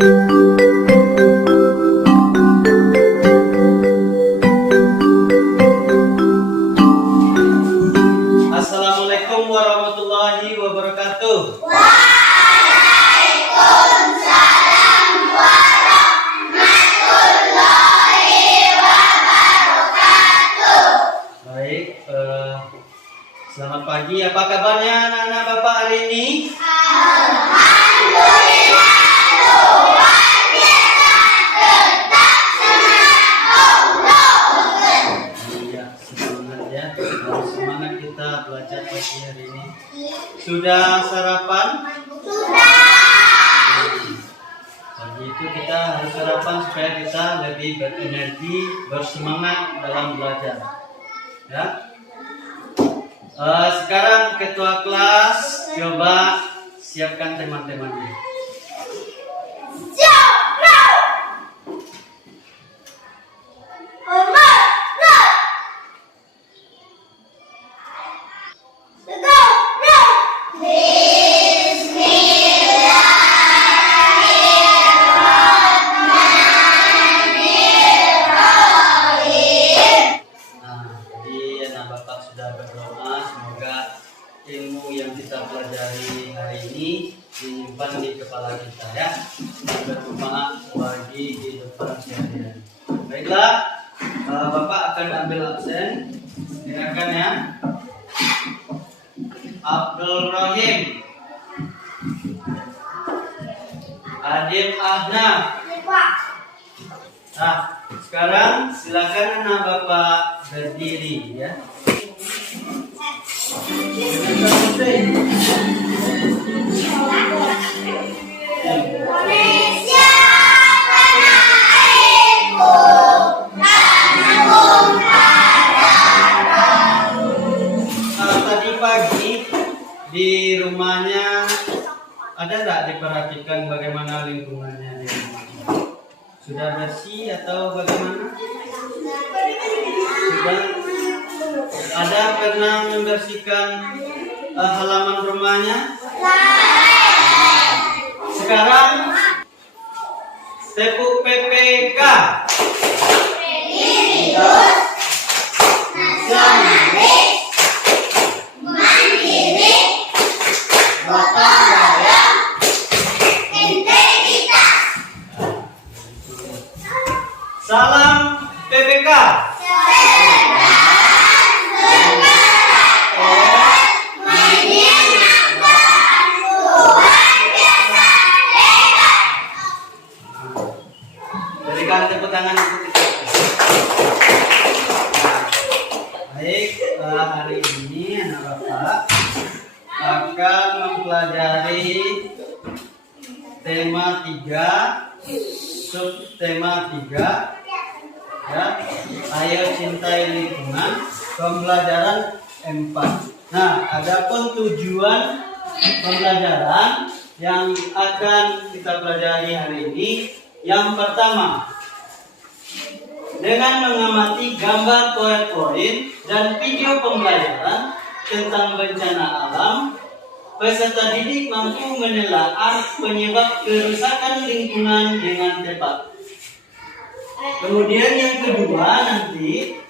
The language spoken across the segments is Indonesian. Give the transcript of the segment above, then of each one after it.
Assalamualaikum warahmatullahi wabarakatuh. Waalaikumsalam warahmatullahi wabarakatuh. Baik, selamat pagi. Apa kabarnya anak-anak Bapak hari ini? Alhamdulillah, luar biasa, tetap semangat Allah. Iya, semangat ya. Harus semangat kita belajar pagi hari ini. Sudah sarapan? Sudah. Pagi itu kita harus sarapan supaya kita lebih berenergi, bersemangat dalam belajar. Ya. Sekarang ketua kelas coba siapkan teman-temannya. Siap, no. Hormat, no. Go, no. Bismillahirrahmanirrahim. Nah, jadi anak Bapak sudah berdoa semoga ilmu yang kita pelajari hari ini disimpan di kepala kita ya, dan bermanfaat bagi kehidupan sehari-hari. Baiklah, Bapak akan ambil absen. Silakan ya. Abdul Rahim, Adib Ahnaf. Nah, sekarang silakan anak Bapak berdiri ya. Indonesia tanah airku, tanah Bung Karno. Tadi pagi di rumahnya ada nggak diperhatikan bagaimana lingkungannya di rumah? Sudah bersih atau bagaimana? Sudah. Ada pernah membersihkan halaman rumahnya? Sekarang tepuk PPK. Hidup, nasionalis, mandiri, gotong royong, integritas. Salam PPK. Berikan tepuk tangan untuk kita. Baik, hari ini anak Bapak akan mempelajari tema 3, subtema 3 ya, ayo cintai lingkungan, pembelajaran 4. Nah, adapun tujuan pembelajaran yang akan kita pelajari hari ini, yang pertama, dengan mengamati gambar PowerPoint dan video pembelajaran tentang bencana alam, peserta didik mampu menelaah penyebab kerusakan lingkungan dengan tepat. Kemudian yang kedua nanti,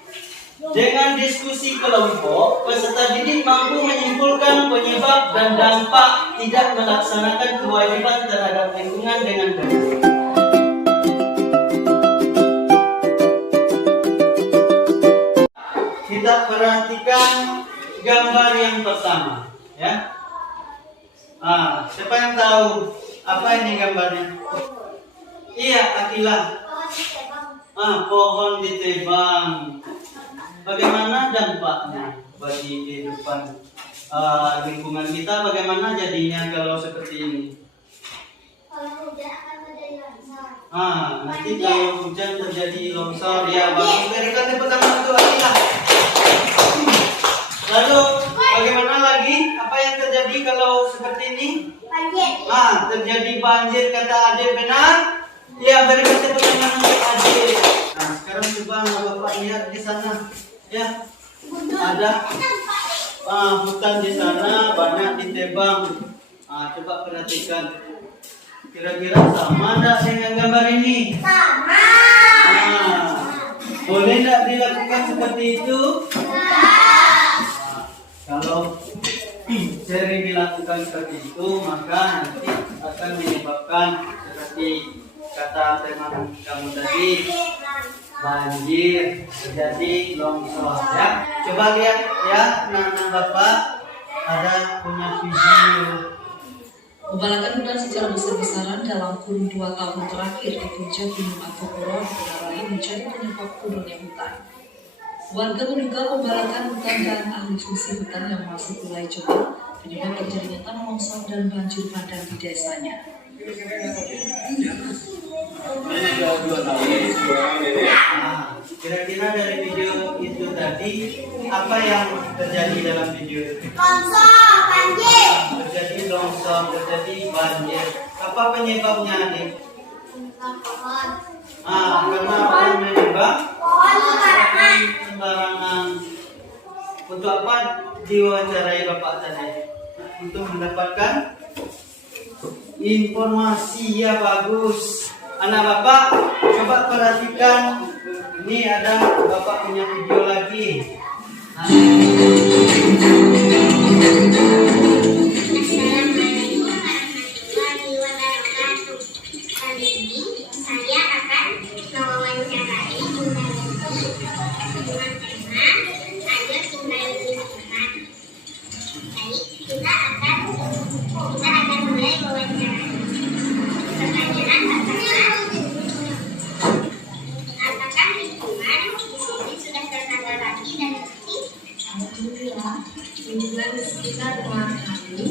dengan diskusi kelompok, peserta didik mampu menyimpulkan penyebab dan dampak tidak melaksanakan kewajiban terhadap lingkungan dengan benar. Kita perhatikan gambar yang pertama, ya. Siapa yang tahu apa ini gambarnya? Iya, Akilah. Pohon ditebang. Bagaimana dampaknya bagi kehidupan lingkungan kita? Bagaimana jadinya kalau seperti ini? Kalau hujan akan menjadi longsor. Nanti kalau hujan terjadi longsor, ya bagus. Berikan tepuk tangan untuk Akilah. Lalu bagaimana lagi? Apa yang terjadi kalau seperti ini? Banjir. Terjadi banjir, kata Ade, benar? Ya, berikan tepuk tangan untuk Ade. Nah, sekarang coba Bapak lihat di sana. Ya, ada hutan di sana banyak ditebang. Coba perhatikan. Kira-kira sama enggak dengan gambar ini? Sama. Nah, boleh enggak dilakukan seperti itu? Kalau sering dilakukan seperti itu, maka nanti akan menyebabkan seperti kata teman kamu tadi, banjir, terjadi longsor ya. Coba lihat ya, anak-anak Bapak ada punya video. Pembalakan hutan secara besar-besaran dalam kurun 2 tahun terakhir di puncak Gunung Atokoro negara lain menjadi penyebab turunnya hutan. Warga menduga pembalakan hutan dan ahli fungsi hutan yang masuk wilayah Jepang penyebab terjadinya tanah longsor dan banjir bandang di desanya. Nah, kira-kira dari video itu tadi apa yang terjadi dalam video itu? Longsor, banjir. Terjadi longsor, terjadi banjir. Apa penyebabnya, Adik? Pohon. Karena orang menebang Pohon sembarangan. sembarangan. Untuk apa diwawancarai Bapak tadi? Untuk mendapatkan informasi. Ya, bagus. Anak Bapak, coba perhatikan. Ini ada Bapak punya video lagi. Nah, Assalamualaikum warahmatullahi wabarakatuh. Kali ini saya akan mewawancarai Bunda Lesti dengan tema Ayo Cintai Lingkungan. Baik, kita akan mulai wawancara. Pertanyaan pertama, apakah lingkungan di sini sudah tertata rapi dan bersih? Alhamdulillah, lingkungan di sekitar rumah kami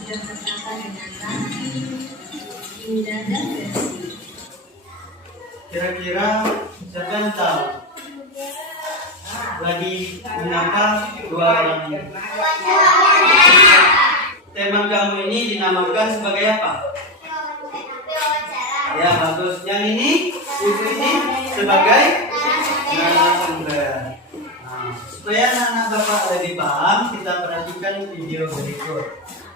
sudah tertata dengan rapi, indah dan bersih. kira-kira siapa yang tahu? Lagi mengapa dua orang ini? Teman kamu ini dinamakan sebagai apa? Ya, bagus. Yang ini, ibu ini sebagai narasumber. Nah, supaya anak-anak Bapak lebih paham, kita perhatikan video berikut.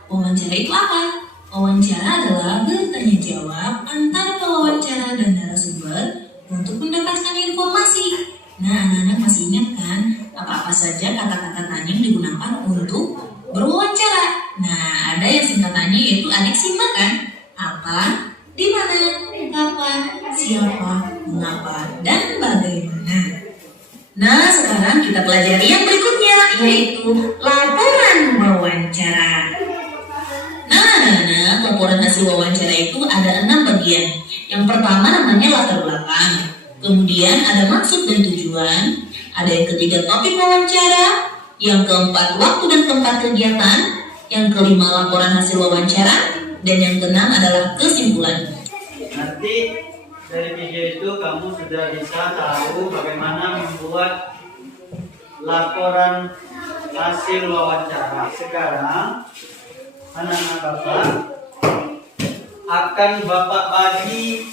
Wawancara itu apa? Wawancara adalah bertanya jawab antara pewawancara dan narasumber untuk mendapatkan informasi. Nah, anak-anak masih ingat kan apa-apa saja kata-kata tanya yang digunakan untuk berwawancara? Nah, ada yang singkatannya yaitu adik simak kan? Apa, di mana, kapan, siapa, mengapa, dan bagaimana. Nah, sekarang kita pelajari yang berikutnya, yaitu laporan wawancara. Nah, laporan hasil wawancara itu ada 6 bagian. Yang pertama namanya latar belakang. Kemudian ada maksud dan tujuan. Ada yang ketiga topik wawancara. Yang keempat waktu dan tempat kegiatan. Yang kelima laporan hasil wawancara. Dan yang keenam adalah kesimpulan. Nanti dari video itu kamu sudah bisa tahu bagaimana membuat laporan hasil wawancara. Sekarang anak-anak Bapak akan Bapak bagi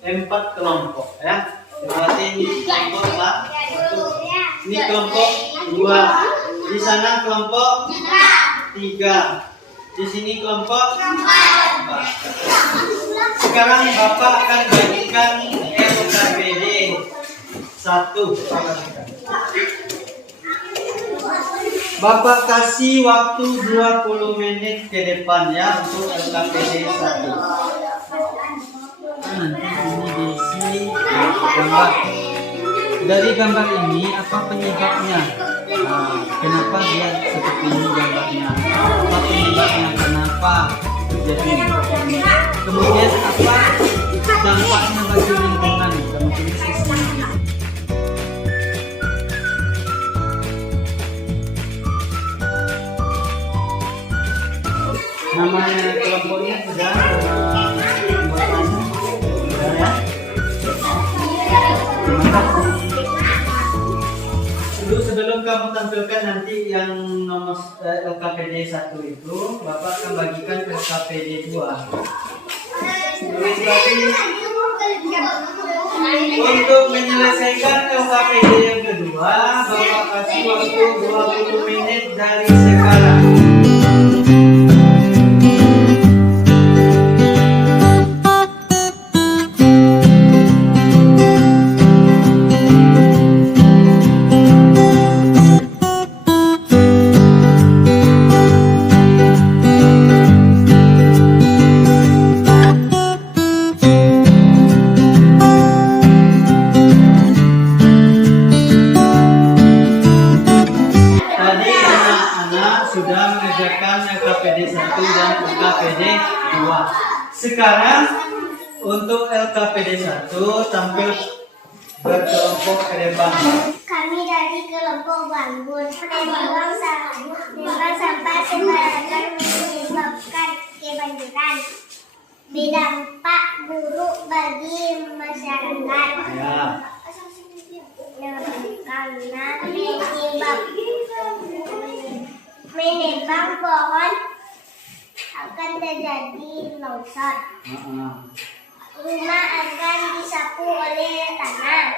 4 kelompok ya. Berarti ini kelompok Pak. Ini kelompok 2. Di sana kelompok 3. Di sini kelompok 4. Sekarang Bapak akan bagikan LKPD 1. Bapak kasih waktu 20 menit ke depan ya untuk LKPD 1. Nanti ini diisi gambar. Dari gambar ini apa penyebabnya? Kenapa dia seperti ini gambarnya? Apa penyebabnya? Kenapa terjadi? Kemudian apa dampaknya bagi lingkungan? Kamu tulis di sini. Namanya kelompoknya sudah pembuatannya sudah ya. Terima kasih. Sebelum kamu tampilkan nanti yang nomor LKPD 1 itu, Bapak akan bagikan ke LKPD 2. Untuk menyelesaikan LKPD yang kedua, Bapak kasih waktu 20 menit dari sekarang. LKPD 2. Sekarang untuk LKPD 1 tampil berkelompok ke depan. Kami dari kelompok Bangun membuang sampah sembarangan menyebabkan kebanjiran. Berdampak buruk bagi masyarakat. Ya. Karena menebang pohon akan terjadi longsor. Rumah akan disapu oleh tanah.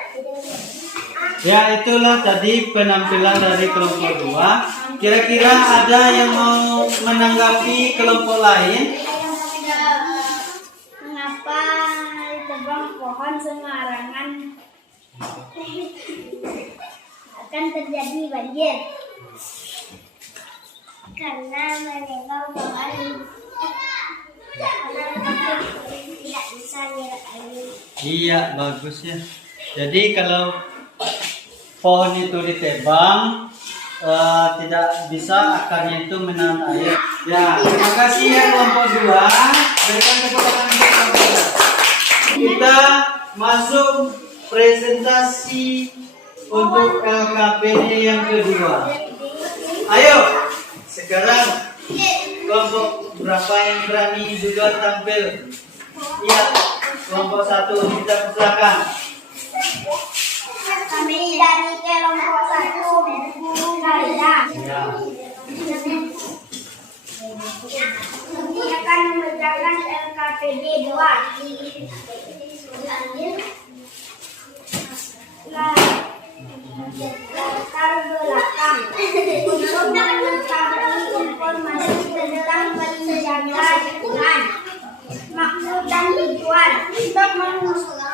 Ya, itulah tadi penampilan dari kelompok 2. Kira-kira ada yang mau menanggapi kelompok lain? Mengapa tebang pohon sembarangan akan terjadi banjir? Karena menebang pohon tidak bisa nyerap air. Iya, bagus ya. Jadi kalau pohon itu ditebang, tidak bisa akarnya itu menahan air. Ya, terima kasih ya kelompok 2. Berikan tepuk tangan untuk kelompok 2. Kita masuk presentasi untuk LKPD yang kedua. Ayo, sekarang kelompok berapa yang berani juga tampil? Iya, kelompok 1 kita persilakan. Kami dari kelompok 1 Guru Garuda. Ya. Kami akan mengerjakan LKPD 2. Latar belakang untuk mengetahui informasi tentang menjaga lingkungan. Maksud dan tujuan untuk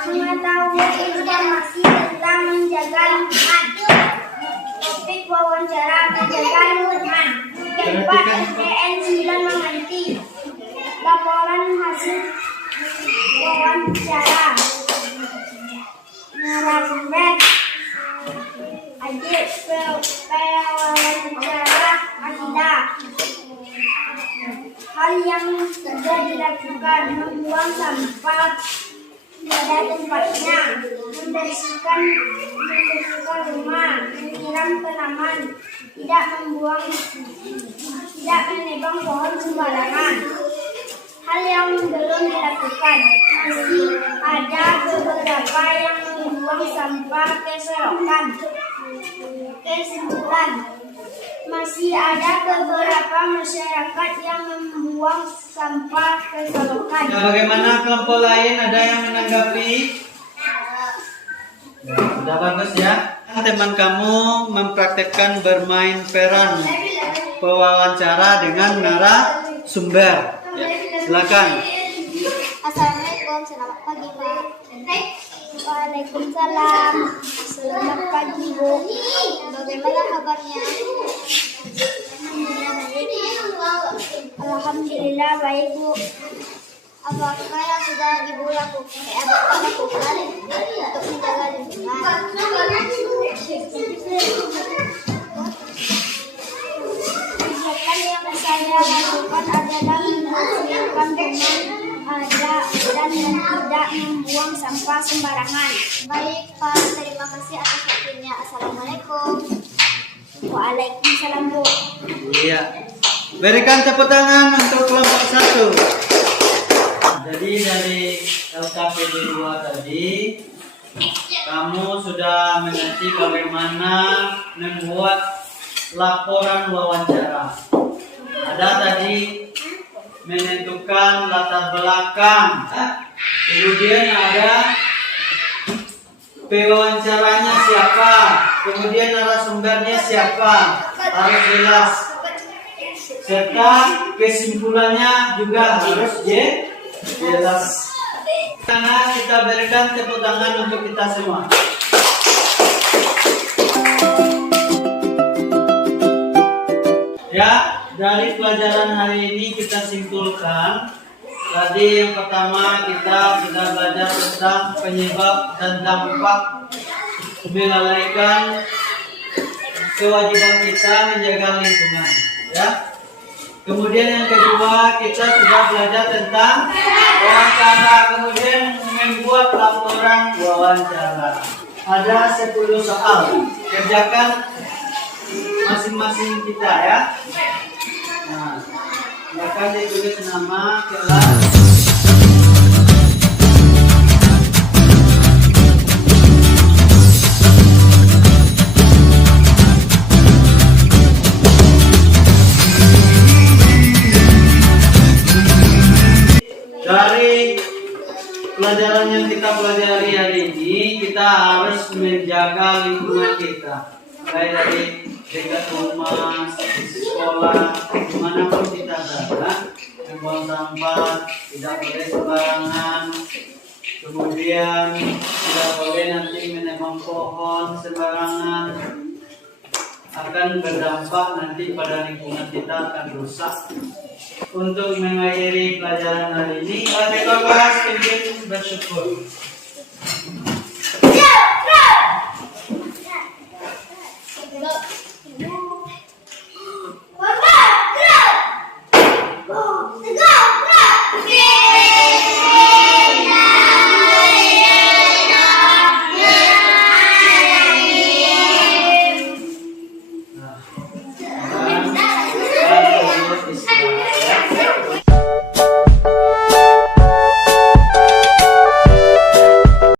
mengetahui informasi tentang menjaga lingkungan. Topik wawancara menjaga lingkungan. Tempat SDN 9 mengerti. Laporan hasil wawancara. Narasumber adik wawancara Anda. Hal yang sudah dilakukan: membuang sampah pada tempatnya, membersihkan rumah, menyiram tanaman, tidak menebang pohon sembarangan. Hal yang belum dilakukan: masih ada beberapa yang membuang sampah keserokan. Kesimpulan: masih ada beberapa masyarakat yang membuang sampah keserokan. Ya, bagaimana kelompok lain, ada yang menanggapi? Ya, sudah bagus ya. Teman kamu mempraktekkan bermain peran pewawancara dengan narasumber. Ya, silakan. Assalamualaikum, selamat pagi Pak. Waalaikumsalam, selamat pagi Bu. Bagaimana kabarnya? Alhamdulillah baik Bu. Apakah yang sudah Ibu lakukan untuk menjaga lingkungan? Kegiatan yang saya lakukan adalah membersihkan rumah dan tidak membuang sampah sembarangan. Baik Pak, terima kasih atas waktunya. Assalamualaikum. Waalaikumsalam Bu. Iya. Berikan tepuk tangan untuk kelompok 1. Jadi dari LKPD 2 tadi, kamu sudah mengerti bagaimana membuat laporan wawancara. Ada tadi menentukan latar belakang, kemudian ada pewawancaranya siapa, kemudian narasumbernya siapa, harus jelas, serta kesimpulannya juga harus jelas. Karena kita berikan tepuk tangan untuk kita semua. Ya, dari pelajaran hari ini kita simpulkan. Tadi yang pertama kita sudah belajar tentang penyebab dan dampak melalaikan kewajiban kita menjaga lingkungan. Ya. Kemudian yang kedua, kita sudah belajar tentang wawancara. Kemudian membuat laporan wawancara. Ada 10 soal. Kerjakan masing-masing kita ya. Nah, akan ditulis nama kelas. Dari pelajaran yang kita pelajari hari ini, kita harus menjaga lingkungan kita. Mulai dari dekat rumah, di sekolah, dimanapun kita berada, membuang sampah tidak boleh sembarangan. Kemudian tidak boleh nanti menebang pohon sembarangan, akan berdampak nanti pada lingkungan kita akan rusak. Untuk mengakhiri pelajaran hari ini, Bapak pimpin bersyukur.